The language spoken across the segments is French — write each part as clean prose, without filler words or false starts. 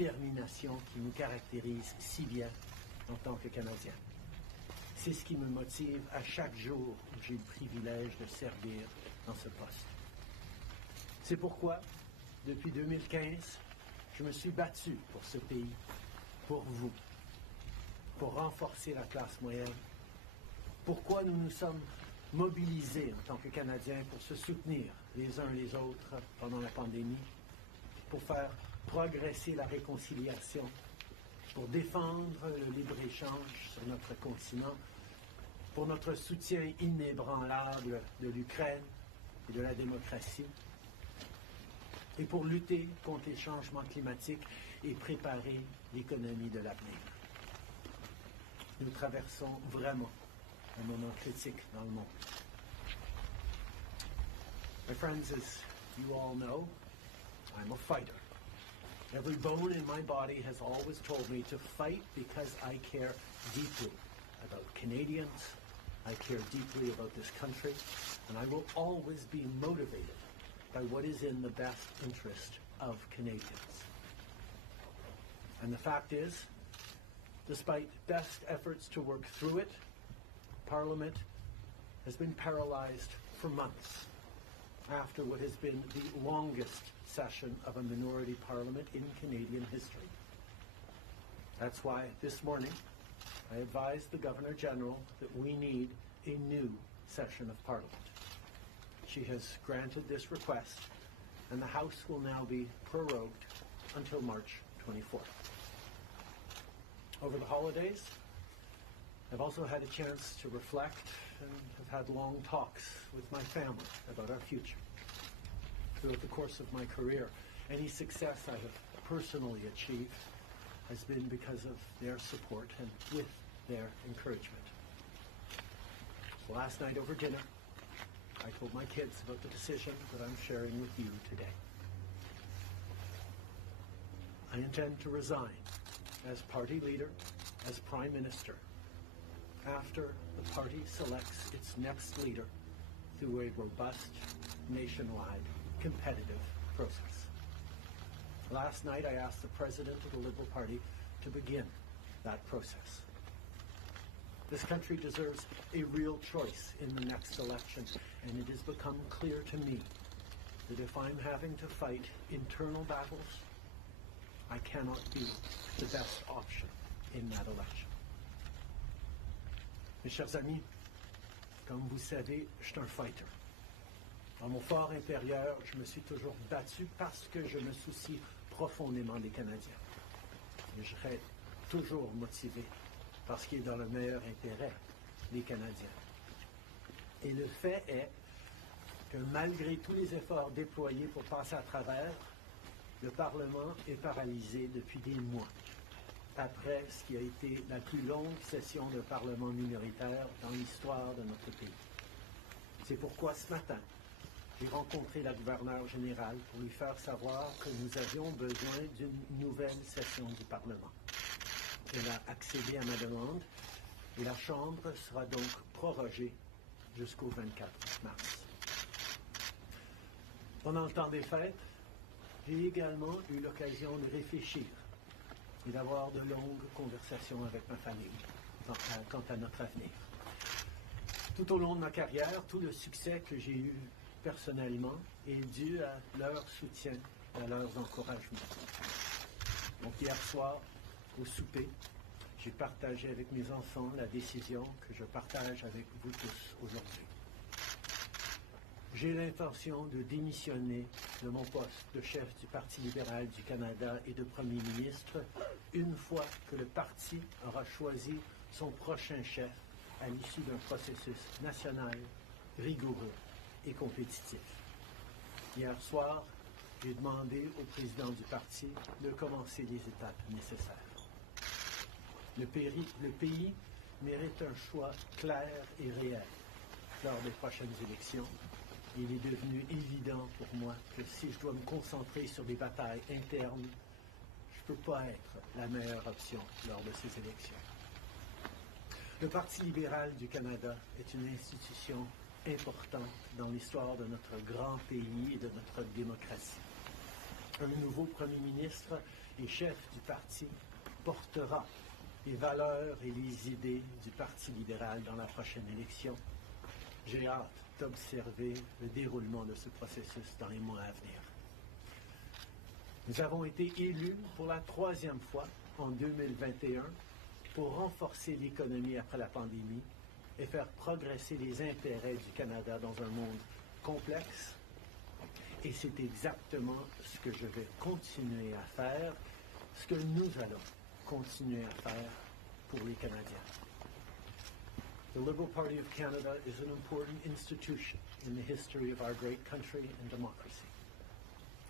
détermination qui nous caractérise si bien en tant que Canadiens. C'est ce qui me motive à chaque jour où j'ai le privilège de servir dans ce poste. C'est pourquoi, depuis 2015, je me suis battu pour ce pays, pour vous, pour renforcer la classe moyenne. Pourquoi nous nous sommes mobilisés en tant que Canadiens pour se soutenir les uns les autres pendant la pandémie, pour faire progresser la réconciliation, pour défendre le libre-échange sur notre continent, pour notre soutien inébranlable de l'Ukraine et de la démocratie, et pour lutter contre les changements climatiques et préparer l'économie de l'avenir. Nous traversons vraiment un moment critique dans le monde. My friends, as you all know, I'm a fighter. Every bone in my body has always told me to fight because I care deeply about Canadians, I care deeply about this country, and I will always be motivated by what is in the best interest of Canadians. And the fact is, despite best efforts to work through it, Parliament has been paralyzed for months after what has been the longest session of a minority parliament in Canadian history. That's why this morning I advised the Governor-General that we need a new session of Parliament. She has granted this request, and the House will now be prorogued until March 24th. Over the holidays, I've also had a chance to reflect and have had long talks with my family about our future. Throughout the course of my career, any success I have personally achieved has been because of their support and with their encouragement. Last night over dinner, I told my kids about the decision that I'm sharing with you today. I intend to resign as party leader, as Prime Minister, after the party selects its next leader through a robust, nationwide, competitive process. Last night, I asked the President of the Liberal Party to begin that process. This country deserves a real choice in the next election, and it has become clear to me that if I'm having to fight internal battles, I cannot be the best option in that election. Mes chers amis, comme vous savez, je suis un fighter. Dans mon fort intérieur, je me suis toujours battu parce que je me soucie profondément des Canadiens. Et je serai toujours motivé par ce qui est dans le meilleur intérêt des Canadiens. Et le fait est que malgré tous les efforts déployés pour passer à travers, le Parlement est paralysé depuis des mois, après ce qui a été la plus longue session de Parlement minoritaire dans l'histoire de notre pays. C'est pourquoi ce matin, j'ai rencontré la gouverneure générale pour lui faire savoir que nous avions besoin d'une nouvelle session du Parlement. Elle a accédé à ma demande et la Chambre sera donc prorogée jusqu'au 24 mars. Pendant le temps des fêtes, j'ai également eu l'occasion de réfléchir et d'avoir de longues conversations avec ma famille quant à notre avenir. Tout au long de ma carrière, tout le succès que j'ai eu personnellement est dû à leur soutien, à leurs encouragements. Donc hier soir, au souper, j'ai partagé avec mes enfants la décision que je partage avec vous tous aujourd'hui. J'ai l'intention de démissionner de mon poste de chef du Parti libéral du Canada et de Premier ministre une fois que le parti aura choisi son prochain chef à l'issue d'un processus national, rigoureux et compétitif. Hier soir, j'ai demandé au président du parti de commencer les étapes nécessaires. Le pays mérite un choix clair et réel lors des prochaines élections. Il est devenu évident pour moi que si je dois me concentrer sur des batailles internes, je ne peux pas être la meilleure option lors de ces élections. Le Parti libéral du Canada est une institution importante dans l'histoire de notre grand pays et de notre démocratie. Un nouveau premier ministre et chef du parti portera les valeurs et les idées du Parti libéral dans la prochaine élection. J'ai hâte d'observer le déroulement de ce processus dans les mois à venir. Nous avons été élus pour la 3e fois en 2021 pour renforcer l'économie après la pandémie et faire progresser les intérêts du Canada dans un monde complexe. Et c'est exactement ce que je vais continuer à faire, ce que nous allons continuer à faire pour les Canadiens. The Liberal Party of Canada is an important institution in the history of our great country and democracy.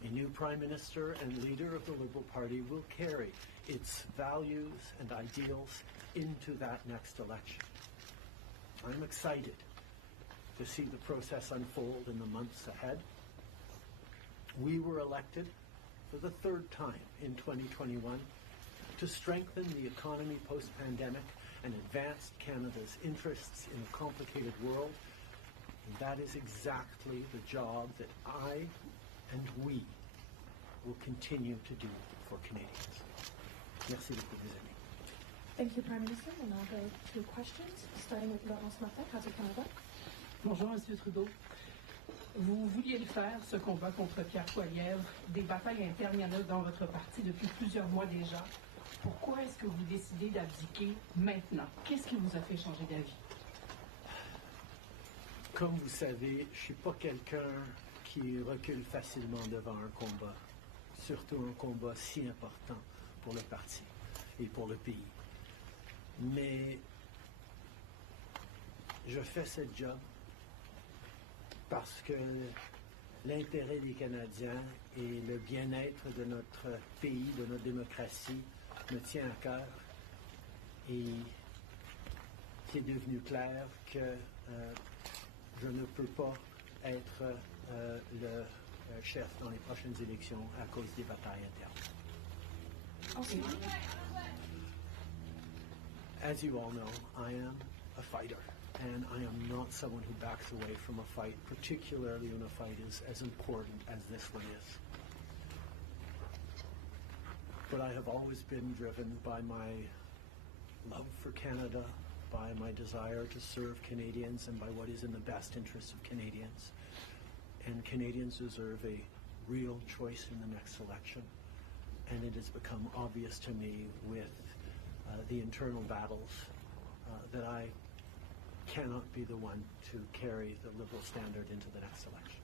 A new Prime Minister and leader of the Liberal Party will carry its values and ideals into that next election. I'm excited to see the process unfold in the months ahead. We were elected for the 3rd time in 2021 to strengthen the economy post-pandemic and advance Canada's interests in a complicated world. And that is exactly the job that I and we will continue to do for Canadians. Merci beaucoup, mes amis. Thank you, Prime Minister. We'll now go to questions, starting with Laurence Martin, House of Canada. Bonjour, Monsieur Trudeau. Vous vouliez le faire, ce combat contre Pierre Poilievre. Des batailles internes, il y en a dans votre parti depuis plusieurs mois déjà. Pourquoi est-ce que vous décidez d'abdiquer maintenant? Qu'est-ce qui vous a fait changer d'avis? Comme vous savez, je ne suis pas quelqu'un qui recule facilement devant un combat, surtout un combat si important pour le parti et pour le pays. Mais je fais ce job parce que l'intérêt des Canadiens et le bien-être de notre pays, de notre démocratie, me tient à cœur et qui est devenu clair que je ne peux pas être le chef dans les prochaines élections à cause des batailles internes. As you all know, I am a fighter, and I am not someone who backs away from a fight, particularly when a fight is as important as this one is. But I have always been driven by my love for Canada, by my desire to serve Canadians, and by what is in the best interest of Canadians. And Canadians deserve a real choice in the next election. And it has become obvious to me with the internal battles that I cannot be the one to carry the Liberal standard into the next election.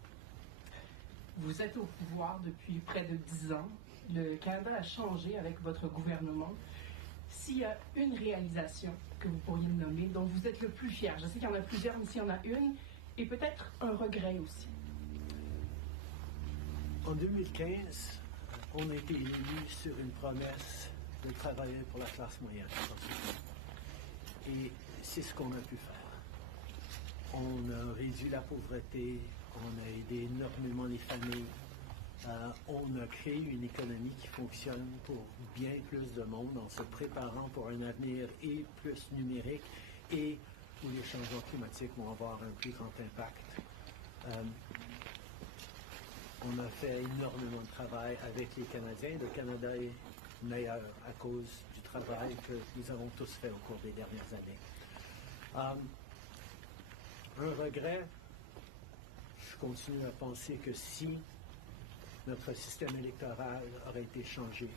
Vous êtes au pouvoir depuis près de 10 ans. Le Canada a changé avec votre gouvernement. S'il y a une réalisation que vous pourriez nommer, dont vous êtes le plus fier, je sais qu'il y en a plusieurs, mais s'il y en a une, et peut-être un regret aussi. En 2015, on a été élus sur une promesse de travailler pour la classe moyenne. Et c'est ce qu'on a pu faire. On a réduit la pauvreté, on a aidé énormément les familles, on a créé une économie qui fonctionne pour bien plus de monde en se préparant pour un avenir et plus numérique et où les changements climatiques vont avoir un plus grand impact. On a fait énormément de travail avec les Canadiens. Le Canada est meilleur à cause du travail que nous avons tous fait au cours des dernières années. Un regret, je continue à penser que si notre système électoral aurait été changé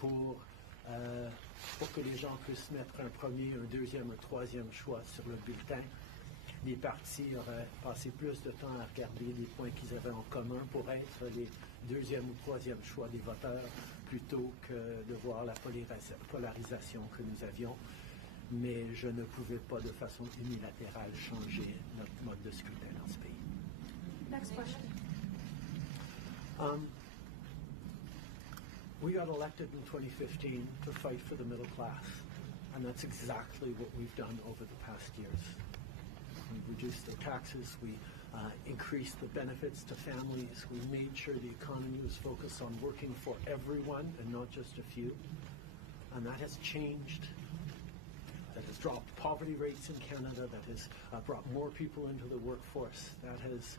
pour que les gens puissent mettre un premier, un deuxième, un troisième choix sur le bulletin, les partis auraient passé plus de temps à regarder les points qu'ils avaient en commun pour être les deuxième ou troisième choix des voteurs plutôt que de voir la polarisation que nous avions. Mais je ne pouvais pas de façon unilatérale changer notre mode de scrutin dans ce pays. Next question. We got elected in 2015 to fight for the middle class, and that's exactly what we've done over the past years. We reduced the taxes, we increased the benefits to families, we made sure the economy was focused on working for everyone and not just a few, and that has changed. That has dropped poverty rates in Canada, that has brought more people into the workforce, that has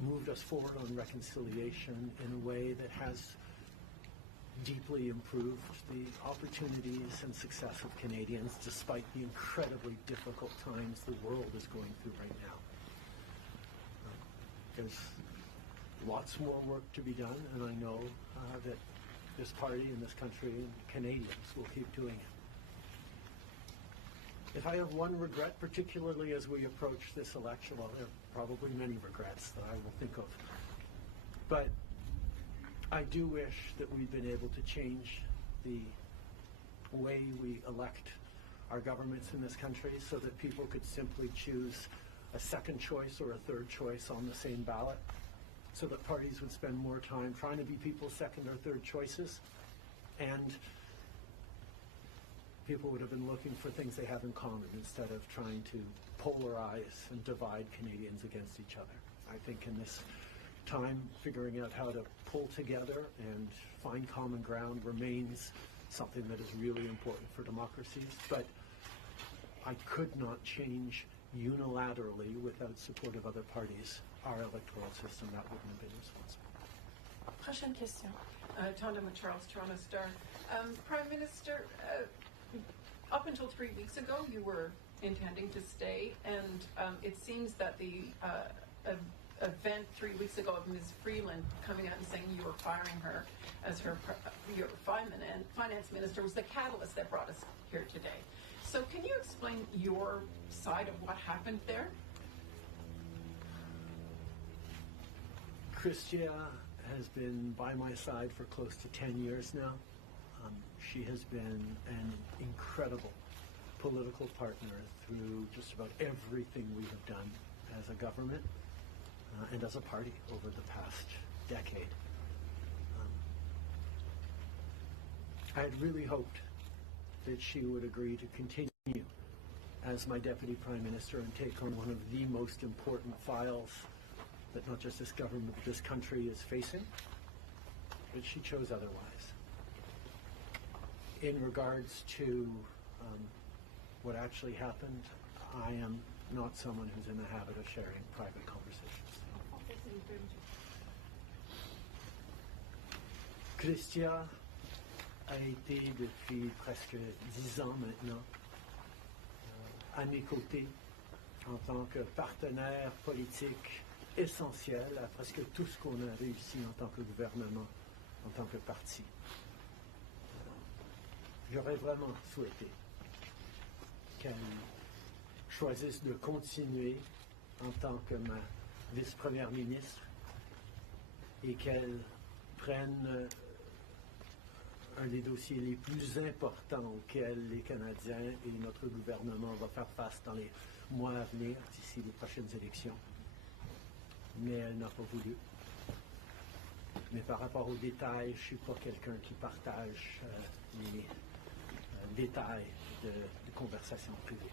moved us forward on reconciliation in a way that has deeply improved the opportunities and success of Canadians despite the incredibly difficult times the world is going through right now. There's lots more work to be done, and I know that this party and this country and Canadians will keep doing it. If I have one regret, particularly as we approach this election, well, there are probably many regrets that I will think of, but I do wish that we'd been able to change the way we elect our governments in this country so that people could simply choose a second choice or a third choice on the same ballot, so that parties would spend more time trying to be people's second or third choices, and people would have been looking for things they have in common instead of trying to polarize and divide Canadians against each other. I think in this time, figuring out how to pull together and find common ground remains something that is really important for democracies, but I could not change unilaterally without support of other parties our electoral system. That wouldn't have been responsible. Prochaine question. Tanda with Charles, Toronto Star. Prime Minister, up until 3 weeks ago, you were intending to stay, and it seems that the event 3 weeks ago of Ms. Freeland coming out and saying you were firing her as your finance minister was the catalyst that brought us here today. So can you explain your side of what happened there? Chrystia has been by my side for close to 10 years now. She has been an incredible political partner through just about everything we have done as a government and as a party over the past decade. I had really hoped that she would agree to continue as my Deputy Prime Minister and take on one of the most important files that not just this government but this country is facing, but she chose otherwise. In regards to what actually happened, I am not someone who's in the habit of sharing private conversations. Chrystia a été depuis presque 10 ans maintenant à mes côtés en tant que partenaire politique essentiel à presque tout ce qu'on a réussi en tant que gouvernement, en tant que parti. J'aurais vraiment souhaité qu'elle choisisse de continuer en tant que ma vice-première ministre et qu'elle prenne un des dossiers les plus importants auxquels les Canadiens et notre gouvernement vont faire face dans les mois à venir, d'ici les prochaines élections. Mais elle n'a pas voulu. Mais par rapport aux détails, je ne suis pas quelqu'un qui partage les détails de conversations privées.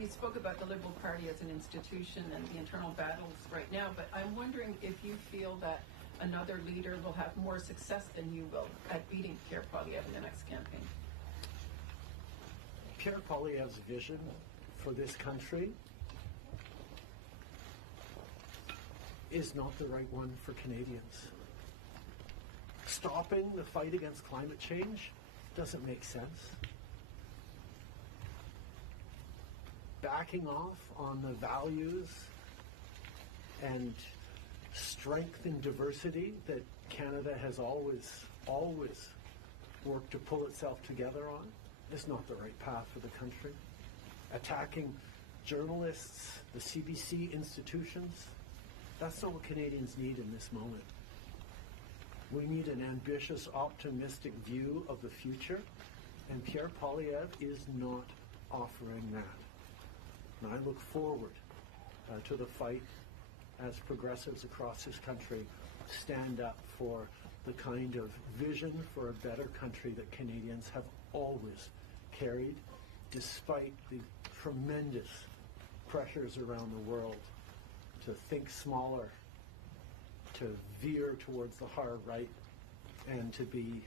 You spoke about the Liberal Party as an institution and the internal battles right now, but I'm wondering if you feel that another leader will have more success than you will at beating Pierre Poilievre in the next campaign. Pierre Poilievre's vision for this country is not the right one for Canadians. Stopping the fight against climate change doesn't make sense. Backing off on the values and strength and diversity that Canada has always worked to pull itself together on is not the right path for the country. Attacking journalists, the CBC institutions, that's not what Canadians need in this moment. We need an ambitious, optimistic view of the future, and Pierre Poilievre is not offering that. And I look forward to the fight as progressives across this country stand up for the kind of vision for a better country that Canadians have always carried, despite the tremendous pressures around the world to think smaller, to veer towards the hard right, and to be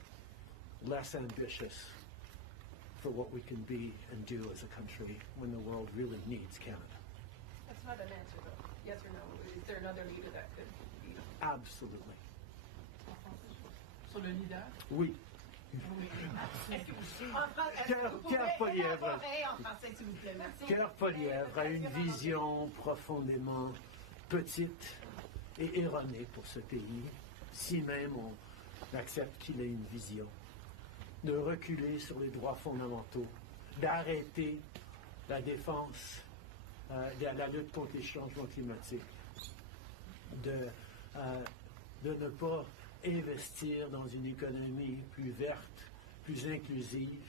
less ambitious for what we can be and do as a country when the world really needs Canada. That's not an answer, though. Yes or no? Is there another leader that could be? Absolutely. sur le leader? Oui. Est-ce que vous, en français, Pierre Poilievre. en français, s'il vous plaît, merci. Pierre Poilievre a une vision profondément petite et erronée pour ce pays, si même on accepte qu'il ait une vision, de reculer sur les droits fondamentaux, d'arrêter la défense, la lutte contre les changements climatiques, de ne pas investir dans une économie plus verte, plus inclusive,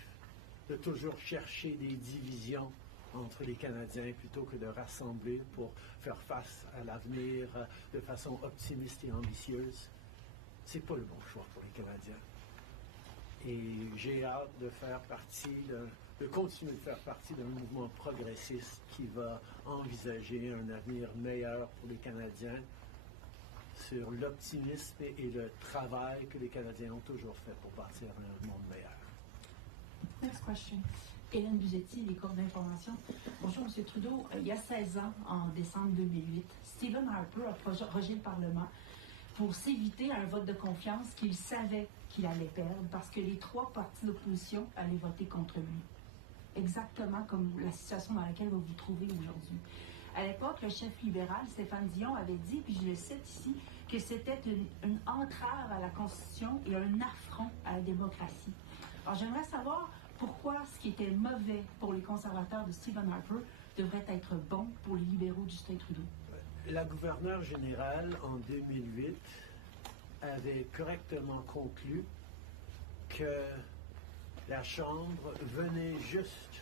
de toujours chercher des divisions entre les Canadiens plutôt que de rassembler pour faire face à l'avenir de façon optimiste et ambitieuse. C'est pas le bon choix pour les Canadiens. Et j'ai hâte de faire partie, de continuer de faire partie d'un mouvement progressiste qui va envisager un avenir meilleur pour les Canadiens sur l'optimisme et le travail que les Canadiens ont toujours fait pour bâtir un monde meilleur. Next question. Hélène Buzetti, les cours d'information. Bonjour, M. Trudeau. Il y a 16 ans, en décembre 2008, Stephen Harper a prorogé le Parlement pour s'éviter un vote de confiance qu'il savait qu'il allait perdre parce que les 3 partis d'opposition allaient voter contre lui. Exactement comme la situation dans laquelle vous vous trouvez aujourd'hui. À l'époque, le chef libéral, Stéphane Dion, avait dit, puis je le cite ici, que c'était une entrave à la Constitution et un affront à la démocratie. Alors, j'aimerais savoir pourquoi ce qui était mauvais pour les conservateurs de Stephen Harper devrait être bon pour les libéraux de Justin Trudeau. La gouverneure générale, en 2008, avait correctement conclu que la Chambre venait juste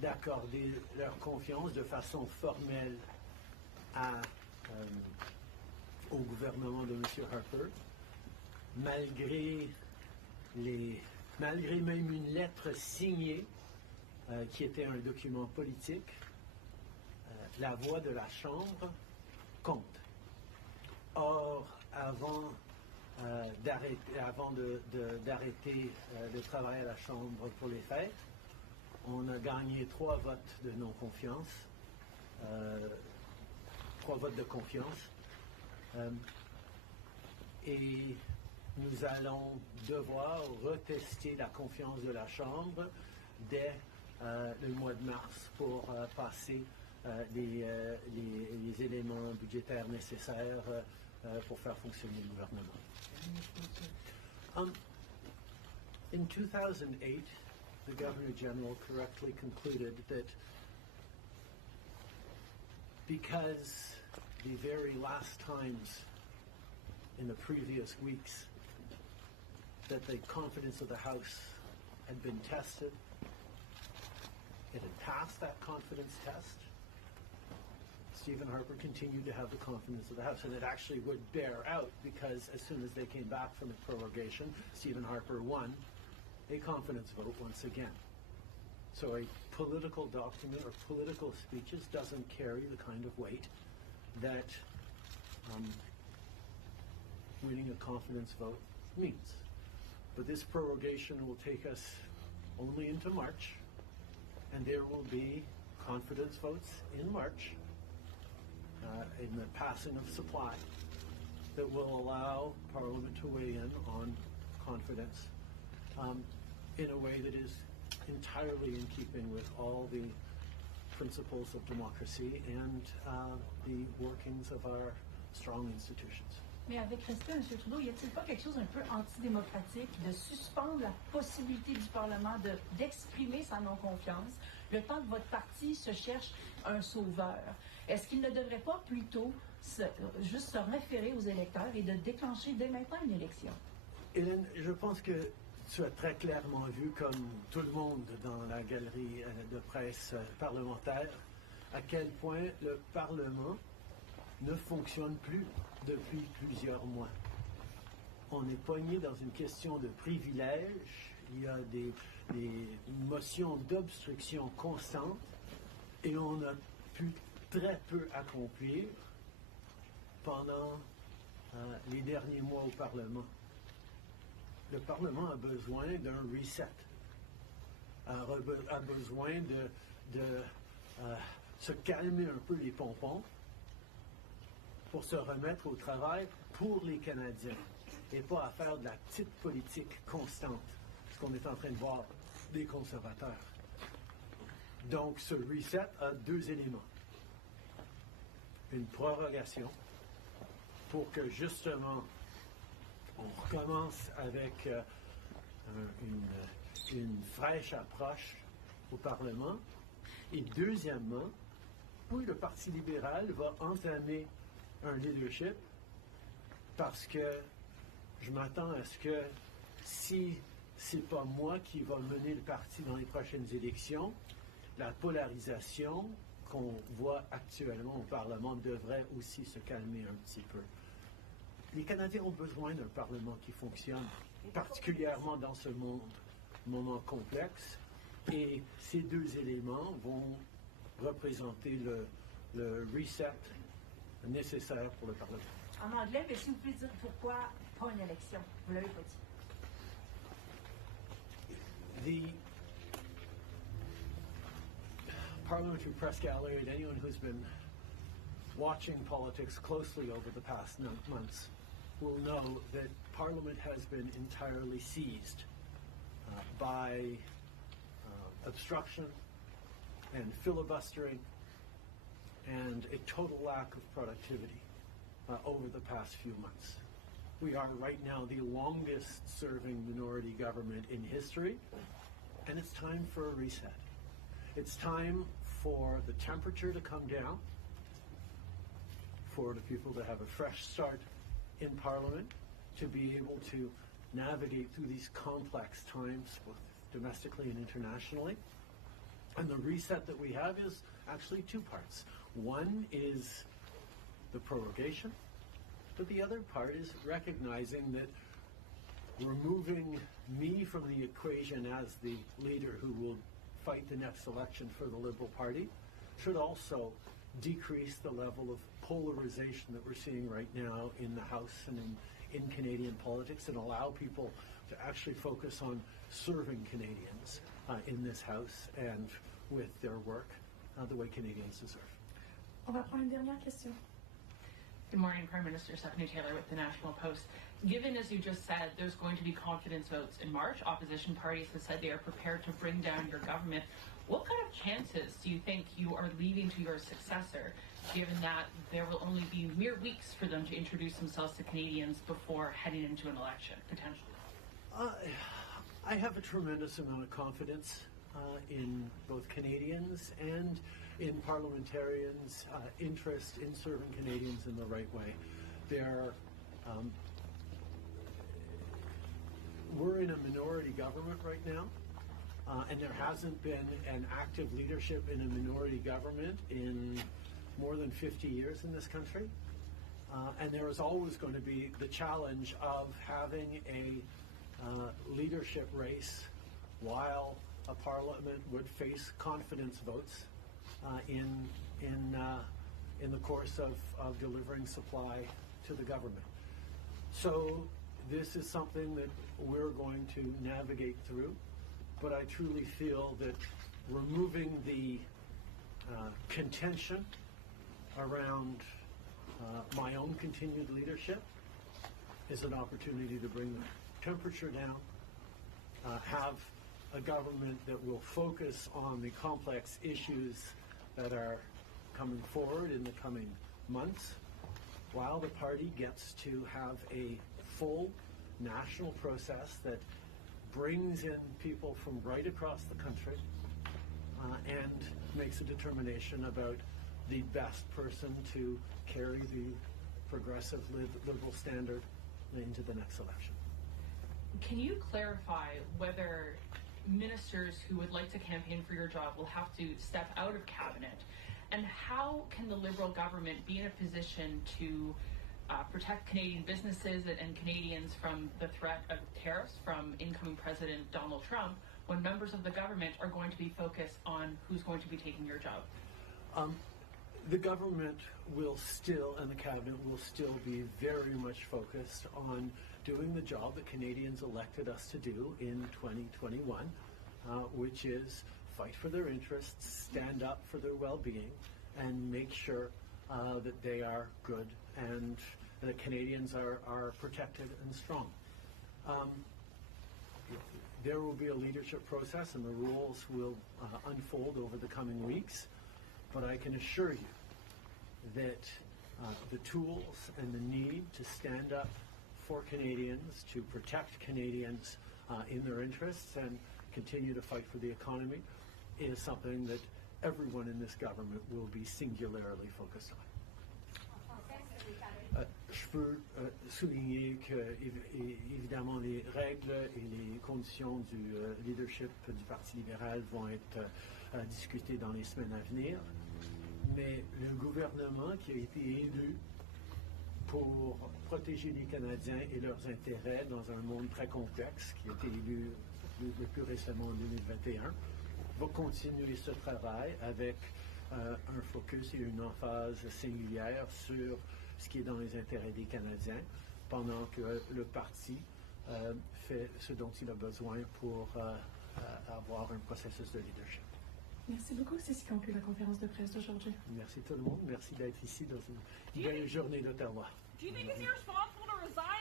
d'accorder leur confiance de façon formelle au gouvernement de M. Harper, malgré même une lettre signée qui était un document politique. La voix de la Chambre compte. Or, avant d'arrêter de travailler à la Chambre pour les fêtes, on a gagné 3 votes de non-confiance, 3 votes de confiance, et nous allons devoir retester la confiance de la Chambre dès le mois de mars pour passer les éléments budgétaires nécessaires pour faire fonctionner le gouvernement. In 2008, the Governor General correctly concluded that because the very last times in the previous weeks that the confidence of the House had been tested, it had passed that confidence test, Stephen Harper continued to have the confidence of the House, and it actually would bear out because as soon as they came back from the prorogation, Stephen Harper won a confidence vote once again. So a political document or political speeches doesn't carry the kind of weight that winning a confidence vote means. But this prorogation will take us only into March, and there will be confidence votes in March in the passing of supply that will allow Parliament to weigh in on confidence in a way that is entirely in keeping with all the principles of democracy and the workings of our strong institutions. Mais avec respect, M. Trudeau, y a-t-il pas quelque chose un peu antidémocratique de suspendre la possibilité du Parlement d'exprimer sa non-confiance le temps que votre parti se cherche un sauveur? Est-ce qu'il ne devrait pas plutôt juste se référer aux électeurs et de déclencher dès maintenant une élection? Hélène, je pense que tu as très clairement vu, comme tout le monde dans la galerie de presse parlementaire, à quel point le Parlement ne fonctionne plus depuis plusieurs mois. On est pogné dans une question de privilèges, il y a des motions d'obstruction constantes et on a pu très peu accomplir pendant les derniers mois au Parlement. Le Parlement a besoin d'un reset, a besoin de se calmer un peu les pompons pour se remettre au travail pour les Canadiens. et pas à faire de la petite politique constante, ce qu'on est en train de voir des conservateurs. Donc, ce reset a deux éléments. Une prorogation pour que, justement, on recommence avec une fraîche approche au Parlement. Et deuxièmement, oui, le Parti libéral va entamer un leadership parce que je m'attends à ce que si c'est pas moi qui va mener le parti dans les prochaines élections, la polarisation qu'on voit actuellement au Parlement devrait aussi se calmer un petit peu. Les Canadiens ont besoin d'un Parlement qui fonctionne, particulièrement dans ce moment complexe, et ces deux éléments vont représenter le reset nécessaire pour le Parlement. En anglais, mais si vous pouvez dire pourquoi pas une élection? Vous l'avez pas dit. The parliamentary press gallery and anyone who's been watching politics closely over the past months will know that Parliament has been entirely seized by obstruction and filibustering and a total lack of productivity over the past few months. We are right now the longest serving minority government in history, and it's time for a reset. It's time for the temperature to come down, for the people to have a fresh start in Parliament, to be able to navigate through these complex times, both domestically and internationally. And the reset that we have is actually two parts. One is the prorogation, but the other part is recognizing that removing me from the equation as the leader who will fight the next election for the Liberal Party should also decrease the level of polarization that we're seeing right now in the House and in Canadian politics, and allow people to actually focus on serving Canadians in this House and with their work the way Canadians deserve. On va prendre une dernière question. Good morning, Prime Minister. Stephanie Taylor with the National Post. Given, as you just said, there's going to be confidence votes in March, opposition parties have said they are prepared to bring down your government. What kind of chances do you think you are leaving to your successor, given that there will only be mere weeks for them to introduce themselves to Canadians before heading into an election, potentially? I have a tremendous amount of confidence in both Canadians and in parliamentarians' interest in serving Canadians in the right way. We're in a minority government right now, and there hasn't been an active leadership in a minority government in more than 50 years in this country. And there is always going to be the challenge of having a leadership race while a parliament would face confidence votes in the course of delivering supply to the government. So this is something that we're going to navigate through, but I truly feel that removing the contention around my own continued leadership is an opportunity to bring the temperature down, have a government that will focus on the complex issues that are coming forward in the coming months, while the party gets to have a full national process that brings in people from right across the country and makes a determination about the best person to carry the progressive liberal standard into the next election. Can you clarify whether ministers who would like to campaign for your job will have to step out of cabinet? And how can the Liberal government be in a position to protect Canadian businesses and Canadians from the threat of tariffs from incoming President Donald Trump when members of the government are going to be focused on who's going to be taking your job? The government will still, and the cabinet will still be very much focused on doing the job that Canadians elected us to do in 2021, which is fight for their interests, stand up for their well-being, and make sure that they are good and that Canadians are protected and strong. There will be a leadership process and the rules will unfold over the coming weeks, but I can assure you that the tools and the need to stand up for Canadians, to protect Canadians in their interests and continue to fight for the economy is something that everyone in this government will be singularly focused on. Je peux souligner que, évidemment, les règles et les conditions du leadership du Parti libéral vont être discutées dans les semaines à venir, mais le gouvernement qui a été élu pour protéger les Canadiens et leurs intérêts dans un monde très complexe, qui a été élu le plus récemment en 2021, va continuer ce travail avec un focus et une emphase singulière sur ce qui est dans les intérêts des Canadiens, pendant que le parti fait ce dont il a besoin pour avoir un processus de leadership. Merci beaucoup. C'est ce qui conclut la conférence de presse d'aujourd'hui. Merci tout le monde. Merci d'être ici dans une belle journée d'Ottawa. Do you think it's irresponsible to resign